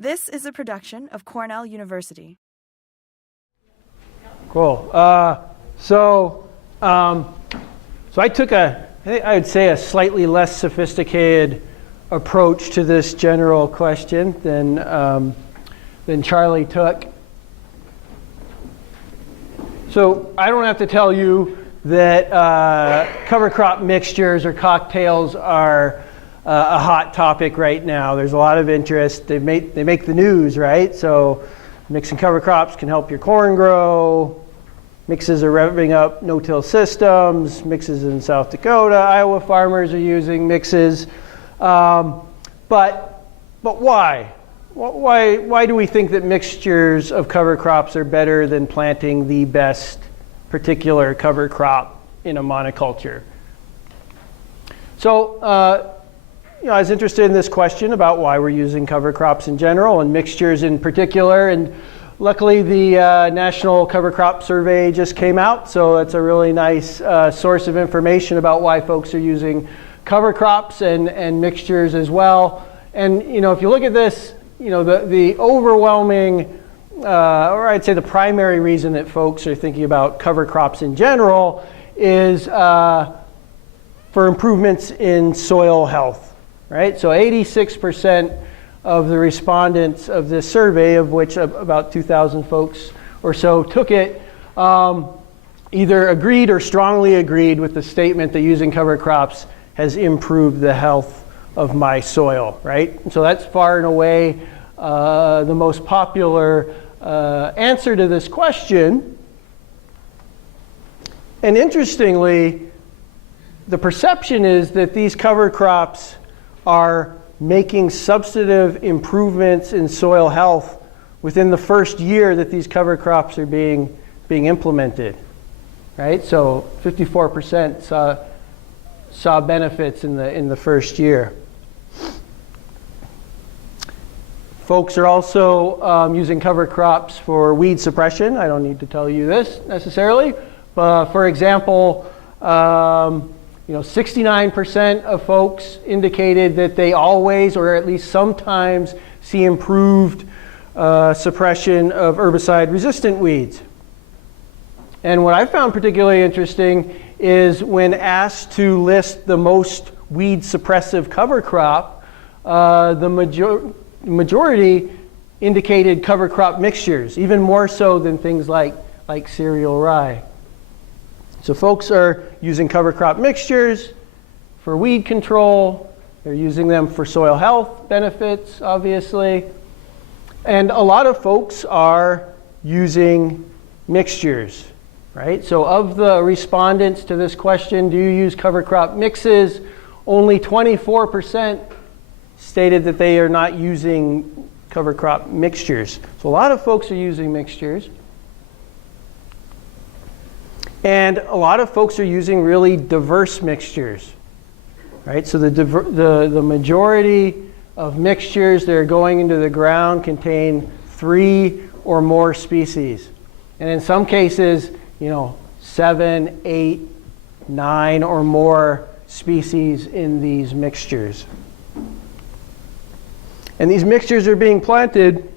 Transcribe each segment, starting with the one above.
This is a production of Cornell University. Cool. So I took I would say a slightly less sophisticated approach to this general question than Charlie took. So I don't have to tell you that cover crop mixtures or cocktails are a hot topic right now. There's a lot of interest. They make the news, right? So mixing cover crops can help your corn grow. Mixes are revving up no-till systems. Mixes in South Dakota, Iowa farmers are using mixes. But why? Why do we think that mixtures of cover crops are better than planting the best particular cover crop in a monoculture? So, I was interested in this question about why we're using cover crops in general and mixtures in particular. And luckily, the National Cover Crop Survey just came out, so it's a really nice source of information about why folks are using cover crops and mixtures as well. And if you look at this, the overwhelming, or I'd say the primary reason that folks are thinking about cover crops in general is for improvements in soil health, right? So 86% of the respondents of this survey, of which about 2,000 folks or so took it, either agreed or strongly agreed with the statement that using cover crops has improved the health of my soil, right? So that's far and away the most popular answer to this question. And interestingly, the perception is that these cover crops are making substantive improvements in soil health within the first year that these cover crops are being implemented, right? So 54% saw benefits in the first year. Folks are also using cover crops for weed suppression. I don't need to tell you this necessarily, but for example, 69% of folks indicated that they always, or at least sometimes, see improved suppression of herbicide-resistant weeds. And what I found particularly interesting is when asked to list the most weed-suppressive cover crop, the majority indicated cover crop mixtures, even more so than things like cereal rye. So folks are using cover crop mixtures for weed control. They're using them for soil health benefits, obviously. And a lot of folks are using mixtures, right? So of the respondents to this question, do you use cover crop mixes? Only 24% stated that they are not using cover crop mixtures. So a lot of folks are using mixtures. And a lot of folks are using really diverse mixtures, right? So the majority of mixtures that are going into the ground contain 3 or more species. And in some cases, 7, 8, 9 or more species in these mixtures. And these mixtures are being planted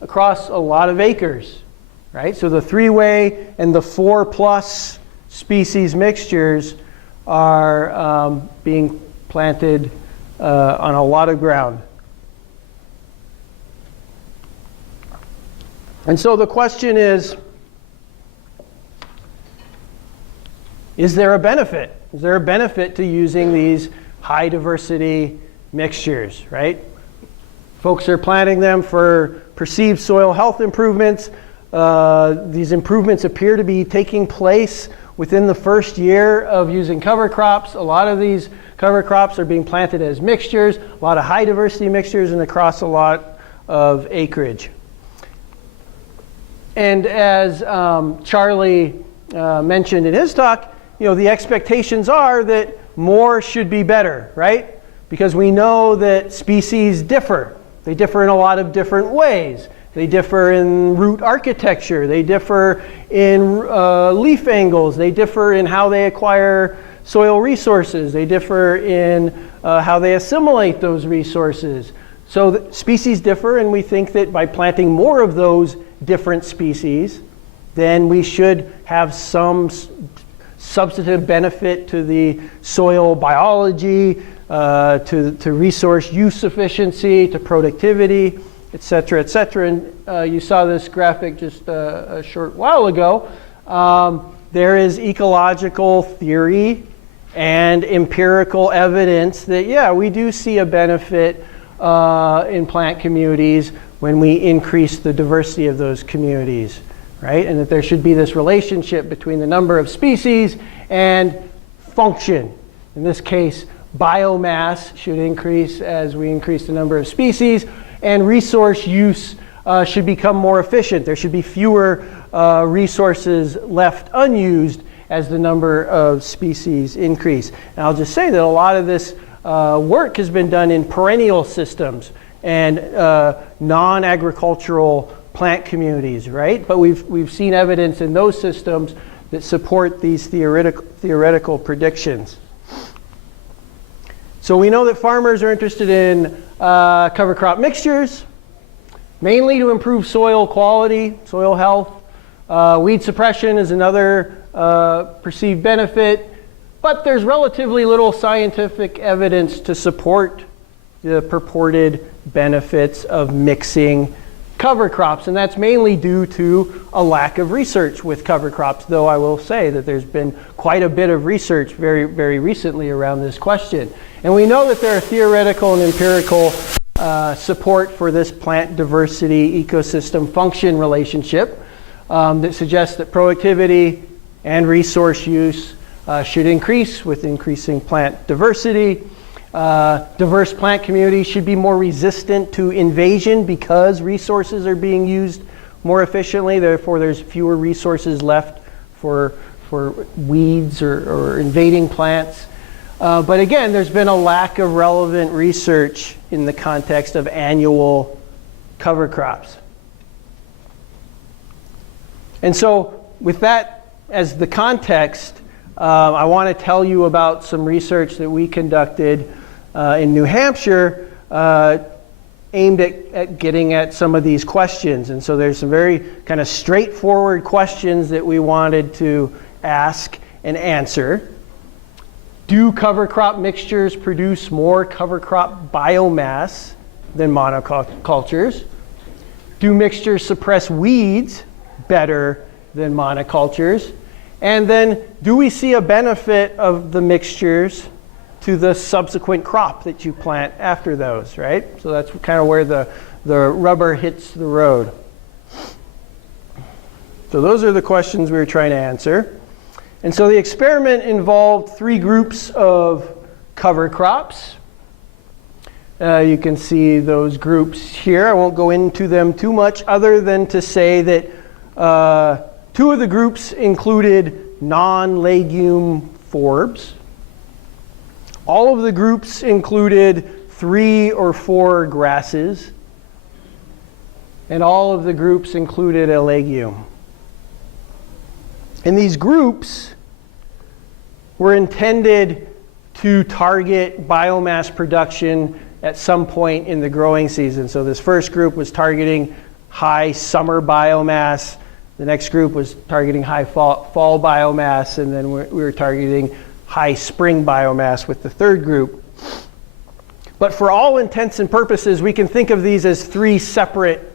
across a lot of acres, right? So the 3-way and the 4+ species mixtures are being planted on a lot of ground. And so the question is there a benefit? Is there a benefit to using these high diversity mixtures, right? Folks are planting them for perceived soil health improvements. These improvements appear to be taking place within the first year of using cover crops. A lot of these cover crops are being planted as mixtures, a lot of high diversity mixtures, and across a lot of acreage. And as Charlie mentioned in his talk, the expectations are that more should be better, right? Because we know that species differ. They differ in a lot of different ways. They differ in root architecture. They differ in leaf angles. They differ in how they acquire soil resources. They differ in how they assimilate those resources. So the species differ, and we think that by planting more of those different species, then we should have some substantive benefit to the soil biology, to resource use efficiency, to productivity, et cetera, et cetera. And you saw this graphic just a short while ago. There is ecological theory and empirical evidence that, yeah, we do see a benefit in plant communities when we increase the diversity of those communities, right? And that there should be this relationship between the number of species and function. In this case, biomass should increase as we increase the number of species, and resource use should become more efficient. There should be fewer resources left unused as the number of species increase. And I'll just say that a lot of this work has been done in perennial systems and non-agricultural plant communities, right? But we've seen evidence in those systems that support these theoretical predictions. So we know that farmers are interested in cover crop mixtures, mainly to improve soil quality, soil health. Weed suppression is another perceived benefit, but there's relatively little scientific evidence to support the purported benefits of mixing cover crops, and that's mainly due to a lack of research with cover crops, though I will say that there's been quite a bit of research very, very recently around this question. And we know that there are theoretical and empirical support for this plant diversity ecosystem function relationship that suggests that productivity and resource use should increase with increasing plant diversity. Diverse plant communities should be more resistant to invasion because resources are being used more efficiently. Therefore, there's fewer resources left for weeds or invading plants. But again, there's been a lack of relevant research in the context of annual cover crops. And so with that as the context, I want to tell you about some research that we conducted in New Hampshire aimed at getting at some of these questions. And so there's some very kind of straightforward questions that we wanted to ask and answer. Do cover crop mixtures produce more cover crop biomass than monocultures? Do mixtures suppress weeds better than monocultures? And then, do we see a benefit of the mixtures to the subsequent crop that you plant after those, right? So that's kind of where the rubber hits the road. So those are the questions we were trying to answer. And so the experiment involved 3 groups of cover crops. You can see those groups here. I won't go into them too much other than to say that 2 of the groups included non-legume forbs. All of the groups included 3 or 4 grasses. And all of the groups included a legume. And these groups were intended to target biomass production at some point in the growing season. So this first group was targeting high summer biomass. The next group was targeting high fall biomass, and then we were targeting high spring biomass with the third group. But for all intents and purposes, we can think of these as 3 separate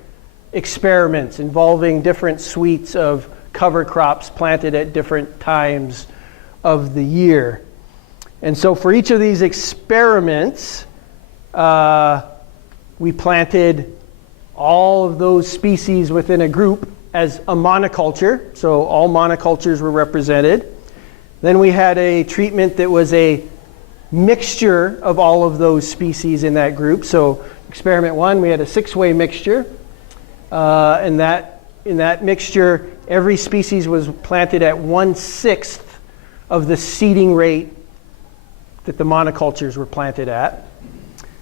experiments involving different suites of cover crops planted at different times of the year. And so for each of these experiments, we planted all of those species within a group as a monoculture. So all monocultures were represented. Then we had a treatment that was a mixture of all of those species in that group. So experiment 1, we had a 6-way mixture. In that mixture, every species was planted at 1/6 of the seeding rate that the monocultures were planted at.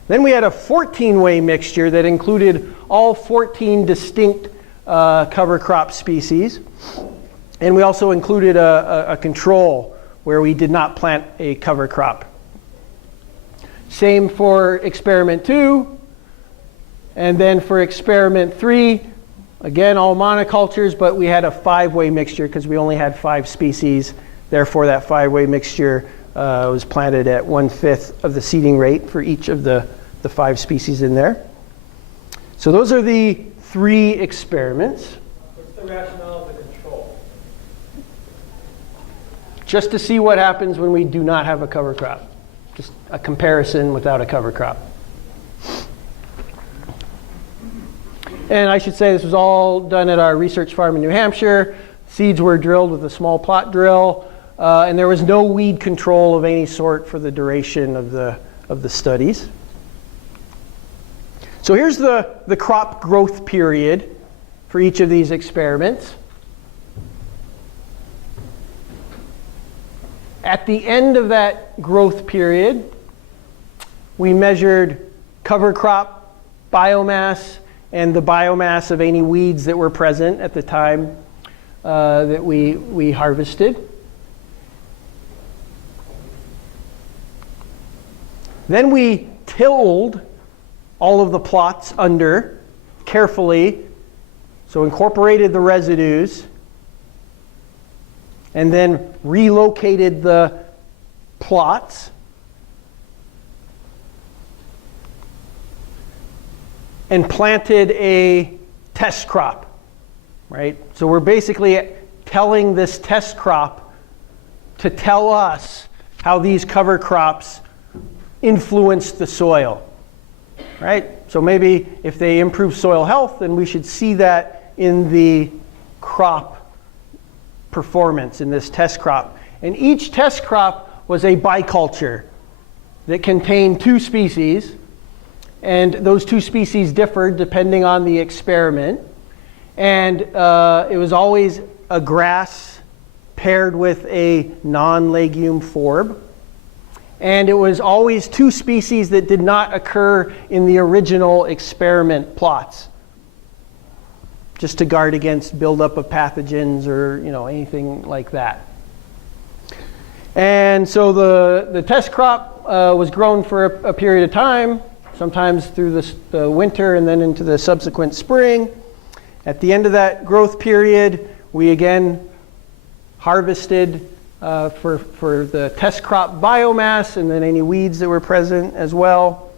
Then we had a 14-way mixture that included all 14 distinct cover crop species. And we also included a control where we did not plant a cover crop. Same for experiment 2. And then for experiment 3, again, all monocultures, but we had a 5-way mixture because we only had 5 species. Therefore, that 5-way mixture was planted at 1/5 of the seeding rate for each of the 5 species in there. So those are the 3 experiments. What's the rationale of the control? Just to see what happens when we do not have a cover crop. Just a comparison without a cover crop. And I should say this was all done at our research farm in New Hampshire. Seeds were drilled with a small plot drill, and there was no weed control of any sort for the duration of the studies. So here's the crop growth period for each of these experiments. At the end of that growth period, we measured cover crop biomass and the biomass of any weeds that were present at the time that we harvested. Then we tilled all of the plots under carefully, so incorporated the residues, and then relocated the plots. And planted a test crop, right? So we're basically telling this test crop to tell us how these cover crops influence the soil, right? So maybe if they improve soil health, then we should see that in the crop performance in this test crop. And each test crop was a biculture that contained 2 species. And those 2 species differed depending on the experiment. And it was always a grass paired with a non-legume forb. And it was always 2 species that did not occur in the original experiment plots, just to guard against buildup of pathogens or anything like that. And so the test crop was grown for a period of time, sometimes through the winter and then into the subsequent spring. At the end of that growth period, we again harvested for the test crop biomass and then any weeds that were present as well.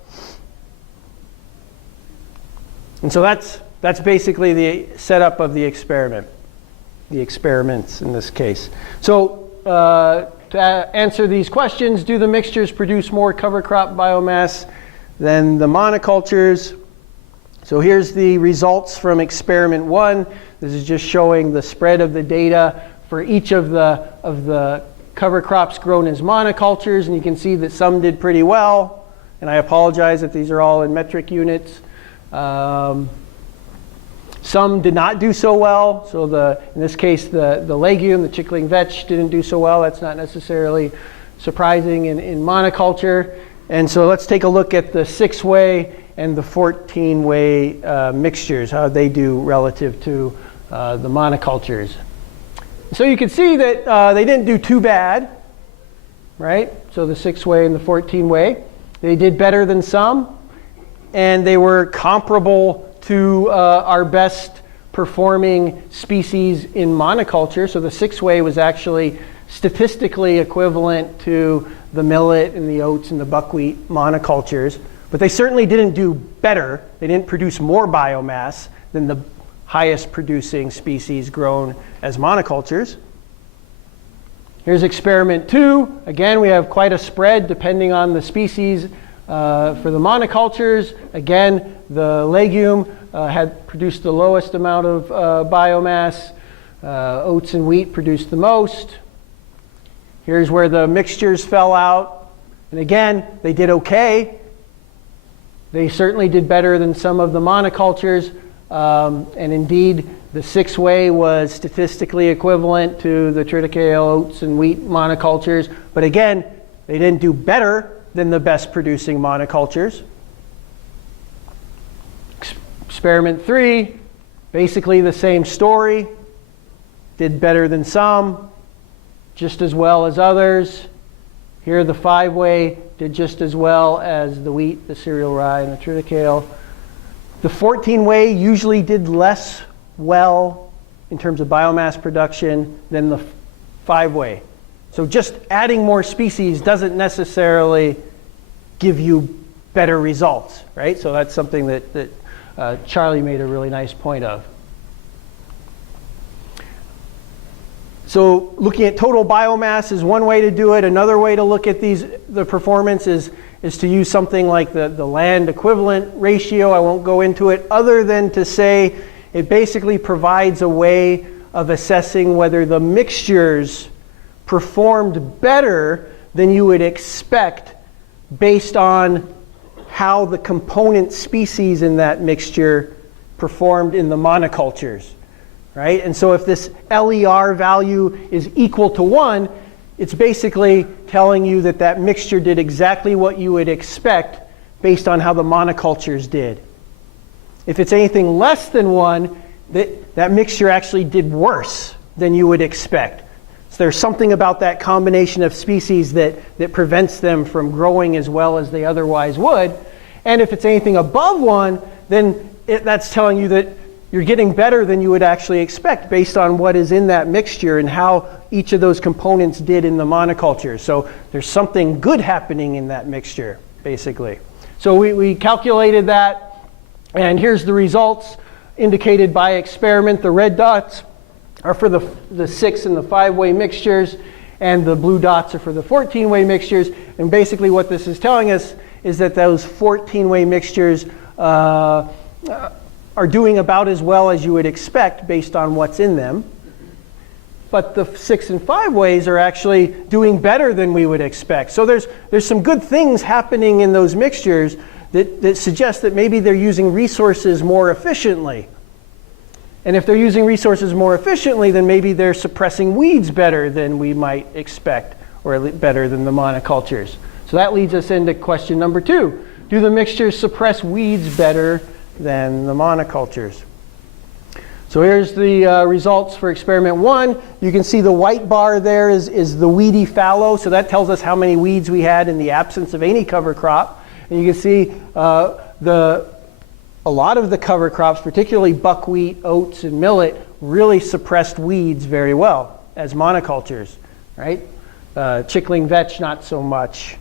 And so that's basically the setup of the experiment, the experiments in this case. So to answer these questions, do the mixtures produce more cover crop biomass than the monocultures? So here's the results from experiment 1. This is just showing the spread of the data for each of the cover crops grown as monocultures, and you can see that some did pretty well. And I apologize if these are all in metric units. Some did not do so well. So in this case, the legume, the chickling vetch, didn't do so well. That's not necessarily surprising in monoculture. And so let's take a look at the 6-way and the 14-way mixtures, how they do relative to the monocultures. So you can see that they didn't do too bad, right? So the 6-way and the 14-way. They did better than some, and they were comparable to our best performing species in monoculture. So the 6-way was actually statistically equivalent to the millet and the oats and the buckwheat monocultures, but they certainly didn't do better. They didn't produce more biomass than the highest producing species grown as monocultures. Here's experiment 2. Again, we have quite a spread depending on the species. For the monocultures, again, the legume had produced the lowest amount of biomass. Oats and wheat produced the most. Here's where the mixtures fell out. And again, they did okay. They certainly did better than some of the monocultures. And indeed, the 6-way was statistically equivalent to the triticale, oats, and wheat monocultures. But again, they didn't do better than the best producing monocultures. Experiment 3, basically the same story. Did better than some, just as well as others. Here the 5-way did just as well as the wheat, the cereal rye, and the triticale. The 14-way usually did less well in terms of biomass production than the 5-way. So just adding more species doesn't necessarily give you better results, right? So that's something that Charlie made a really nice point of. So looking at total biomass is one way to do it. Another way to look at the performance is to use something like the land equivalent ratio. I won't go into it other than to say it basically provides a way of assessing whether the mixtures performed better than you would expect based on how the component species in that mixture performed in the monocultures, right? And so if this LER value is equal to 1, it's basically telling you that that mixture did exactly what you would expect based on how the monocultures did. If it's anything less than 1, that mixture actually did worse than you would expect. So there's something about that combination of species that prevents them from growing as well as they otherwise would. And if it's anything above 1, then that's telling you that you're getting better than you would actually expect based on what is in that mixture and how each of those components did in the monoculture. So there's something good happening in that mixture, basically. So we calculated that, and here's the results indicated by experiment. The red dots are for the 6 and the 5-way mixtures, and the blue dots are for the 14-way mixtures. And basically what this is telling us is that those 14-way mixtures are doing about as well as you would expect based on what's in them. But the 6 and 5 ways are actually doing better than we would expect. So there's some good things happening in those mixtures that suggest that maybe they're using resources more efficiently. And if they're using resources more efficiently, then maybe they're suppressing weeds better than we might expect, or better than the monocultures. So that leads us into question number 2. Do the mixtures suppress weeds better than the monocultures? So here's the results for experiment 1. You can see the white bar there is the weedy fallow. So that tells us how many weeds we had in the absence of any cover crop. And you can see a lot of the cover crops, particularly buckwheat, oats, and millet, really suppressed weeds very well as monocultures, right? Chickling vetch, not so much,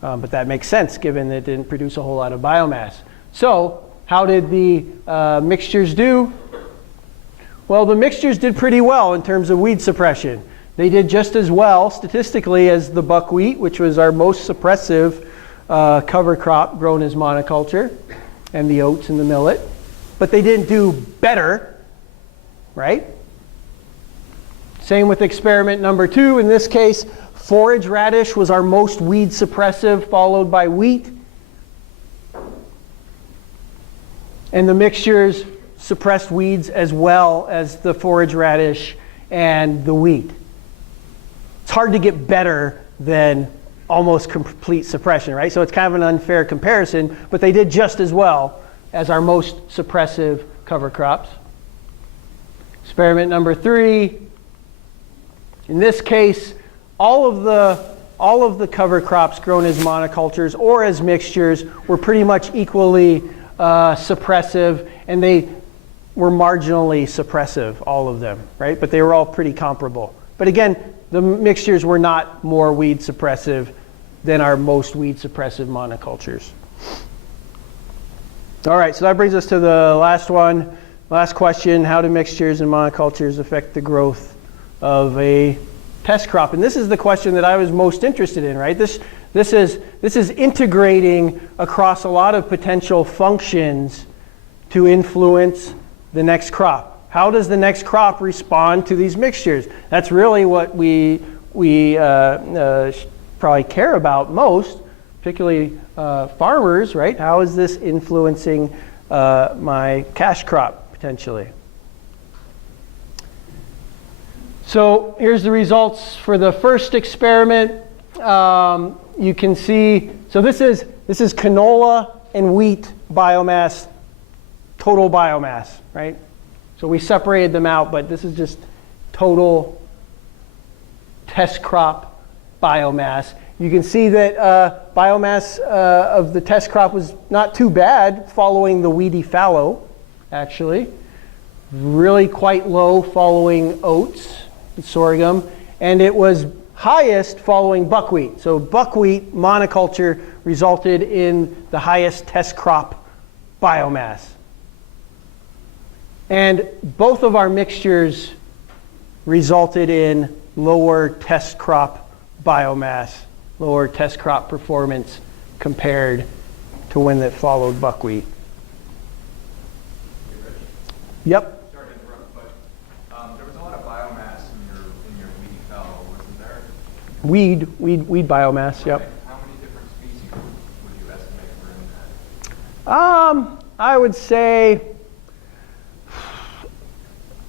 but that makes sense given that it didn't produce a whole lot of biomass. So how did the mixtures do? Well, the mixtures did pretty well in terms of weed suppression. They did just as well statistically as the buckwheat, which was our most suppressive cover crop grown as monoculture, and the oats and the millet. But they didn't do better, right? Same with experiment number 2. In this case, forage radish was our most weed suppressive, followed by wheat. And the mixtures suppressed weeds as well as the forage radish and the wheat. It's hard to get better than almost complete suppression, right? So it's kind of an unfair comparison, but they did just as well as our most suppressive cover crops. Experiment number 3. In this case, all of the cover crops grown as monocultures or as mixtures were pretty much equally suppressive, and they were marginally suppressive, all of them, right? But they were all pretty comparable. But again, the mixtures were not more weed suppressive than our most weed suppressive monocultures. All right, so that brings us to the last question. How do mixtures and monocultures affect the growth of a pest crop? And this is the question that I was most interested in, right? This is integrating across a lot of potential functions to influence the next crop. How does the next crop respond to these mixtures? That's really what we probably care about most, particularly farmers, right? How is this influencing my cash crop potentially? So here's the results for the first experiment. You can see, so this is canola and wheat biomass, total biomass, right? So we separated them out, but this is just total test crop biomass. You can see that biomass of the test crop was not too bad following the weedy fallow, actually. Really quite low following oats and sorghum, and it was highest following buckwheat. So buckwheat monoculture resulted in the highest test crop biomass. And both of our mixtures resulted in lower test crop biomass, lower test crop performance compared to when that followed buckwheat. Yep. Sorry to interrupt, but there was a lot of biomass in your weedy fallow, wasn't there? Weed biomass, yep. Okay. How many different species would you estimate were in that? I would say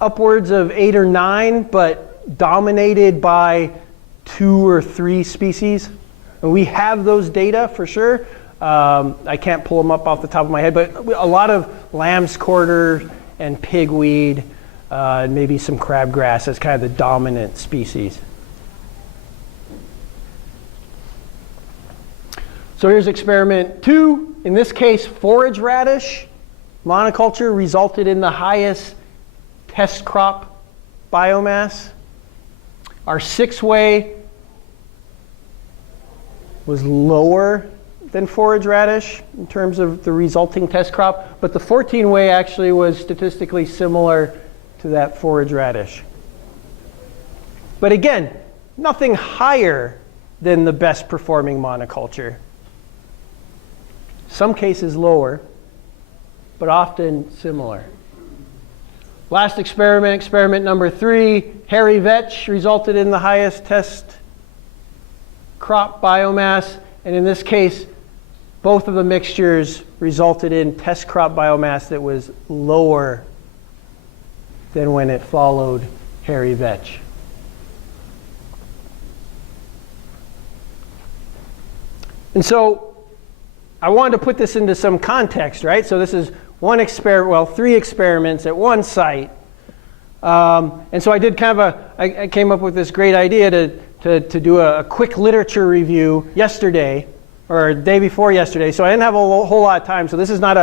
upwards of 8 or 9, but dominated by 2 or 3 species. And we have those data for sure. I can't pull them up off the top of my head, but a lot of lamb's quarter and pigweed, and maybe some crabgrass as kind of the dominant species. So here's experiment 2. In this case, forage radish monoculture resulted in the highest test crop biomass. Our 6-way was lower than forage radish in terms of the resulting test crop, but the 14-way actually was statistically similar to that forage radish. But again, nothing higher than the best performing monoculture. Some cases lower, but often similar. Last experiment, experiment number 3, hairy vetch resulted in the highest test crop biomass, and in this case, both of the mixtures resulted in test crop biomass that was lower than when it followed hairy vetch. And so I wanted to put this into some context, right? So this is one experiment, well, 3 experiments at one site. And so I did kind of I came up with this great idea to do a quick literature review yesterday, or day before yesterday. So I didn't have a whole lot of time. So this is not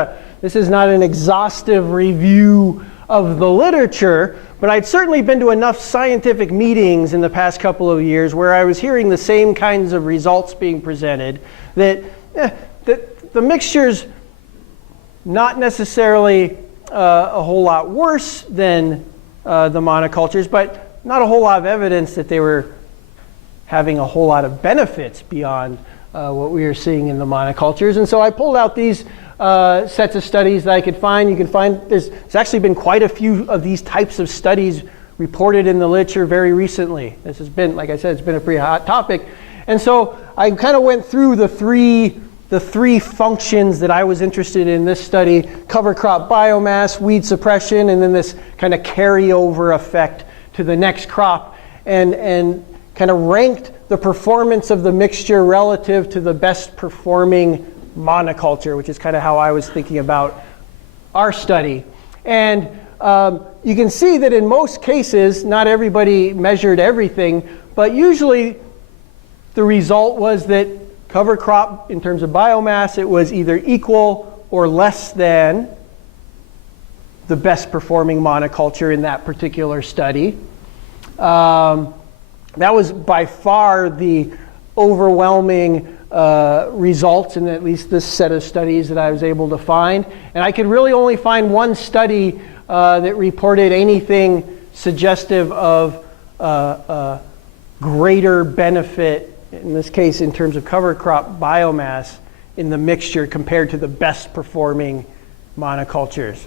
an exhaustive review of the literature, but I'd certainly been to enough scientific meetings in the past couple of years where I was hearing the same kinds of results being presented, that the mixture's not necessarily a whole lot worse than the monocultures, but not a whole lot of evidence that they were having a whole lot of benefits beyond what we are seeing in the monocultures. And so I pulled out these sets of studies that I could find. You can find there's actually been quite a few of these types of studies reported in the literature very recently. This has been, like I said, it's been a pretty hot topic. And so I kind of went through the three functions that I was interested in this study: cover crop biomass, weed suppression, and then this kind of carryover effect to the next crop, and kind of ranked the performance of the mixture relative to the best performing monoculture, which is kind of how I was thinking about our study. And you can see that in most cases, not everybody measured everything, but usually the result was that cover crop, in terms of biomass, it was either equal or less than the best performing monoculture in that particular study. That was by far the overwhelming results in at least this set of studies that I was able to find. And I could really only find one study that reported anything suggestive of greater benefit, in this case in terms of cover crop biomass, in the mixture compared to the best performing monocultures.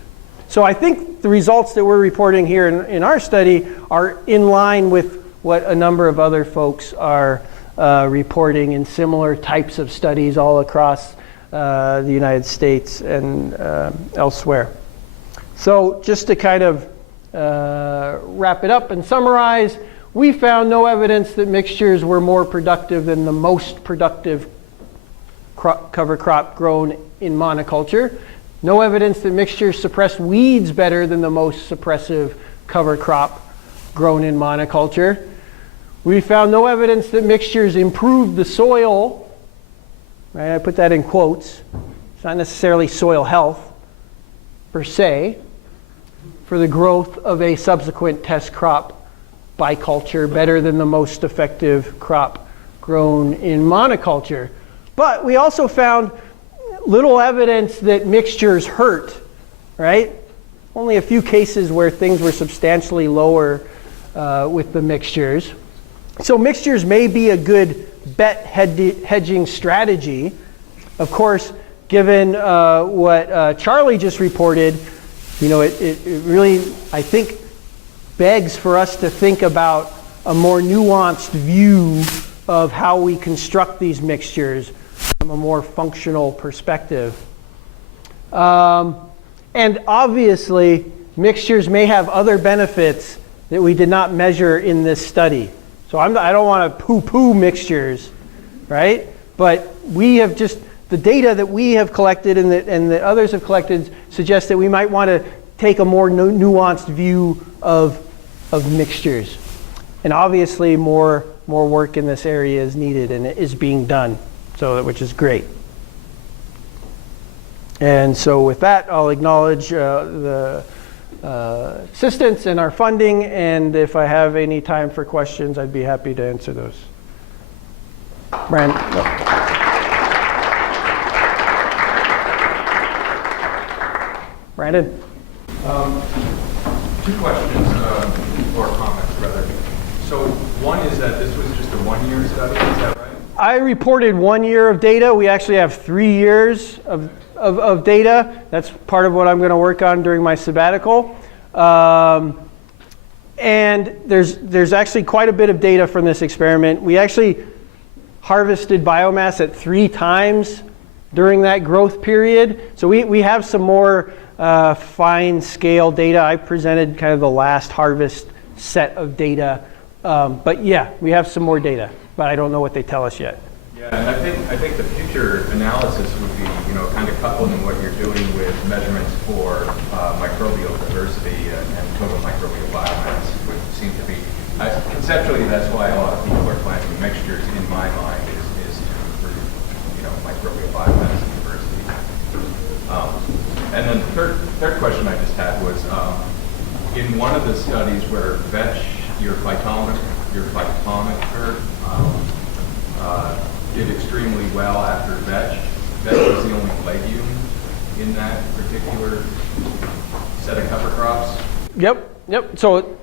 So I think the results that we're reporting here in our study are in line with what a number of other folks are reporting in similar types of studies all across the United States and elsewhere. So just to kind of wrap it up and summarize, we found no evidence that mixtures were more productive than the most productive cover crop grown in monoculture. No evidence that mixtures suppress weeds better than the most suppressive cover crop grown in monoculture. We found no evidence that mixtures improve the soil, right? I put that in quotes. It's not necessarily soil health per se for the growth of a subsequent test crop biculture, better than the most effective crop grown in monoculture. But we also found little evidence that mixtures hurt, right? Only a few cases where things were substantially lower with the mixtures. So mixtures may be a good bet hedging strategy. Of course, given what Charlie just reported, you know, it really, I think, begs for us to think about a more nuanced view of how we construct these mixtures from a more functional perspective. And obviously, mixtures may have other benefits that we did not measure in this study. So I don't want to poo-poo mixtures, right? But we have just, the data that we have collected and that others have collected suggests that we might want to take a more nuanced view of mixtures. And obviously more work in this area is needed and it is being done, so which is great. And so with that, I'll acknowledge the assistance and our funding, and if I have any time for questions, I'd be happy to answer those. Brandon. Brandon. Two questions, or comments rather. So one is that this was just a 1-year study, is that right? I reported 1 year of data. We actually have 3 years of data. That's part of what I'm going to work on during my sabbatical. And there's actually quite a bit of data from this experiment. We actually harvested biomass at 3 times during that growth period. So we have some more fine scale data. I presented kind of the last harvest set of data. But yeah, we have some more data, but I don't know what they tell us yet. Yeah, and I think the future analysis would be, you know, kind of coupling what you're doing with measurements for microbial diversity and total microbial biomass would seem to be, conceptually that's why a lot of people are planting mixtures in my mind is to improve, you know, microbial biomass and diversity. And then the third question I just had was, in one of the studies where your phytometer did extremely well after vetch. Vetch was the only legume in that particular set of cover crops. Yep. So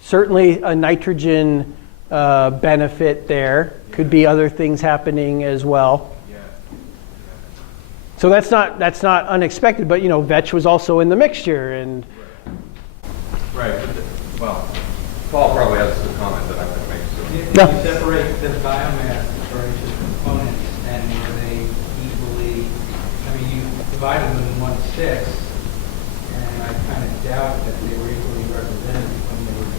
certainly a nitrogen benefit there. Could be other things happening as well. Yeah. So that's not unexpected, but you know, vetch was also in the mixture and. Right. Well, Paul probably has a comment that I'm going to make. So. If you separate the biomass for each of the components, and were they equally, I mean, you divided them in 1/6, and I kind of doubt that they were equally represented when they were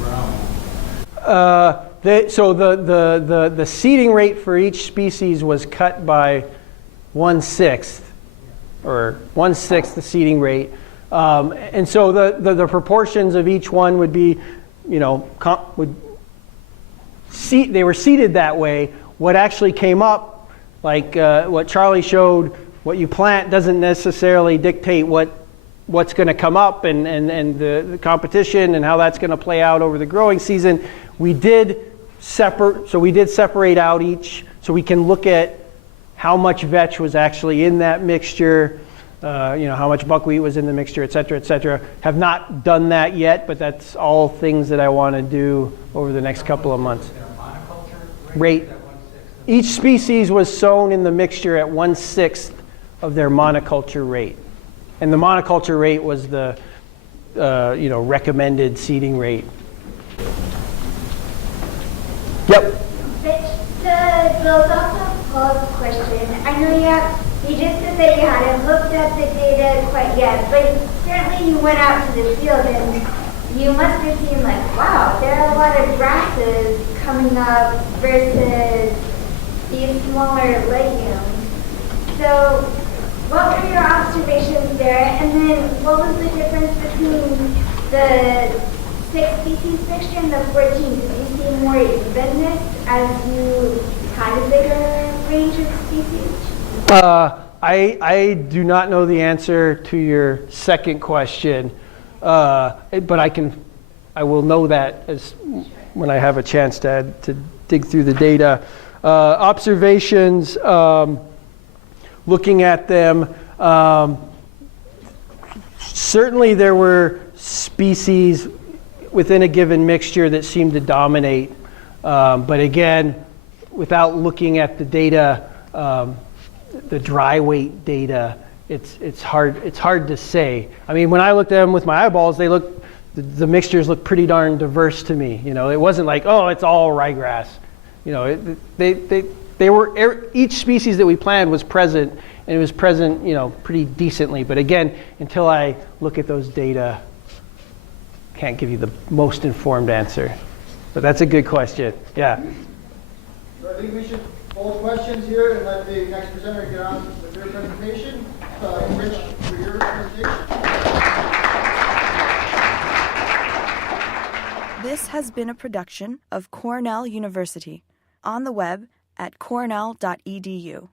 grown. So the seeding rate for each species was cut by 1/6, or 1/6 the seeding rate, and so the proportions of each one would be, you know, they were seeded that way. What actually came up, like what Charlie showed, what you plant doesn't necessarily dictate what's going to come up and the competition and how that's going to play out over the growing season. We did separate out each, so we can look at how much vetch was actually in that mixture, you know, how much buckwheat was in the mixture, et cetera, et cetera. Have not done that yet, but that's all things that I want to do over the next couple of months. Rate. Each species was sown in the mixture at 1/6 of their monoculture rate. And the monoculture rate was the you know, recommended seeding rate. Yep. To build off of Paul's question, I know you just said that you hadn't looked at the data quite yet, but certainly you went out to the field and you must have seen like, wow, there are a lot of grasses coming up versus these smaller legumes. So what were your observations there? And then what was the difference between the 6 species mixture and the 14, did you see more evenness as you had a bigger range of species? I do not know the answer to your second question, but I will know that when I have a chance to dig through the data. Observations, looking at them, certainly there were species within a given mixture that seemed to dominate, but again, without looking at the data, the dry weight data, it's hard to say. I mean, when I looked at them with my eyeballs, the mixtures look pretty darn diverse to me. You know, it wasn't like, oh, it's all ryegrass. You know, they were, each species that we planned was present, and it was present, you know, pretty decently. But again, until I look at those data, can't give you the most informed answer. But that's a good question. Yeah. So I think we should hold questions here and let the next presenter get on with their presentation. Rich, for your presentation. This has been a production of Cornell University, on the web at cornell.edu.